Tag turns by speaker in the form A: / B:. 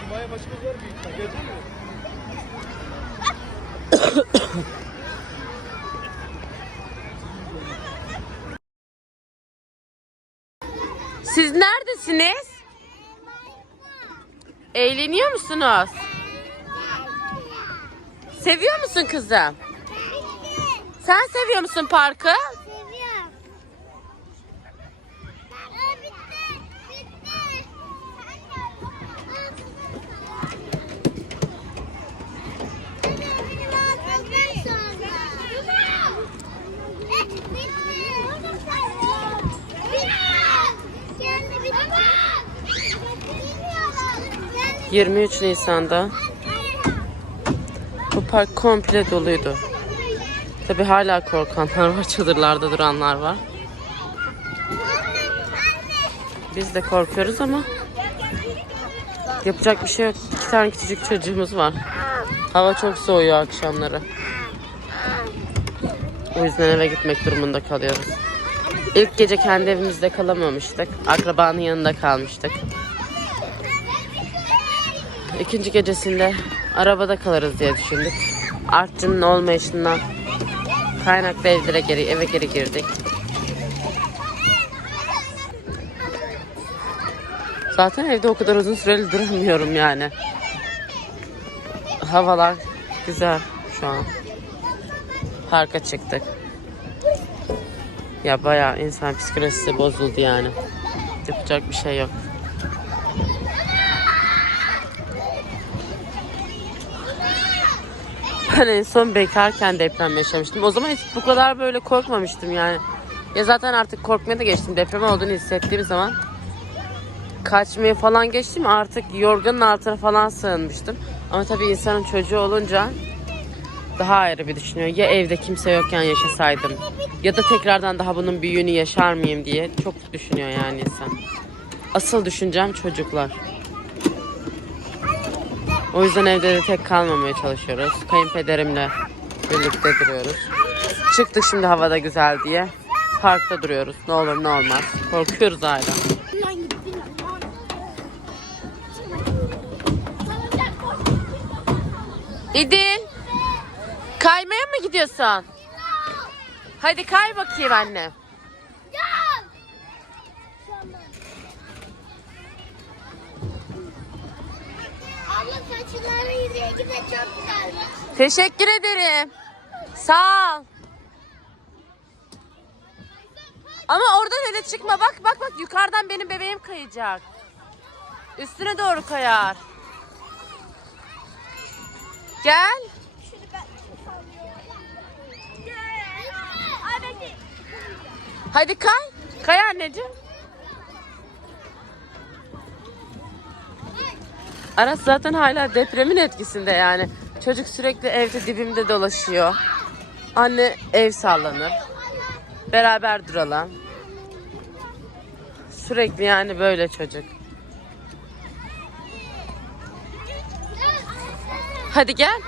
A: Cuma'ya başımız var mı? Geldin mi? Siz neredesiniz? Eğleniyor musunuz? Seviyor musun kızım? Sen seviyor musun parkı? 23 Nisan'da bu park komple doluydu. Tabi hala korkanlar var, çadırlarda duranlar var. Biz de korkuyoruz ama yapacak bir şey yok. İki tane küçücük çocuğumuz var. Hava çok soğuyor akşamları. O yüzden eve gitmek durumunda kalıyoruz. İlk gece kendi evimizde kalamamıştık. Akrabanın yanında kalmıştık. İkinci gecesinde arabada kalırız diye düşündük. Artçının olmayışından kaynaklı evlere geri, eve geri girdik. Zaten evde o kadar uzun süreli duramıyorum yani. Havalar güzel şu an. Parka çıktık. Ya bayağı insan psikolojisi bozuldu yani. Yapacak bir şey yok. Ben en son bekarken deprem yaşamıştım. O zaman hiç bu kadar böyle korkmamıştım yani. Ya zaten artık korkmaya da geçtim. Deprem olduğunu hissettiğim zaman kaçmaya falan geçtim. Artık yorganın altına falan sığınmıştım. Ama tabii insanın çocuğu olunca daha ayrı bir düşünüyor. Ya evde kimse yokken yaşasaydım ya da tekrardan daha bunun büyüğünü yaşar mıyım diye çok düşünüyor yani insan. Asıl düşüncem çocuklar. O yüzden evde de tek kalmamaya çalışıyoruz. Kayınpederimle birlikte duruyoruz. Çıktık şimdi havada güzel diye. Parkta duruyoruz. Ne olur ne olmaz. Korkuyoruz hala. İdil. Kaymaya mı gidiyorsun? Hadi kay bakayım anne.
B: Saçları rengi de çok güzelmiş.
A: Teşekkür ederim. Sağ ol. Ama oradan öyle çıkma. Bak bak bak yukarıdan benim bebeğim kayacak. Üstüne doğru kayar. Gel. Hadi kay. Kay anneciğim. Aras zaten hala depremin etkisinde yani. Çocuk sürekli evde dibimde dolaşıyor. Anne ev sallanır. Beraber duralım. Sürekli yani böyle çocuk. Hadi gel.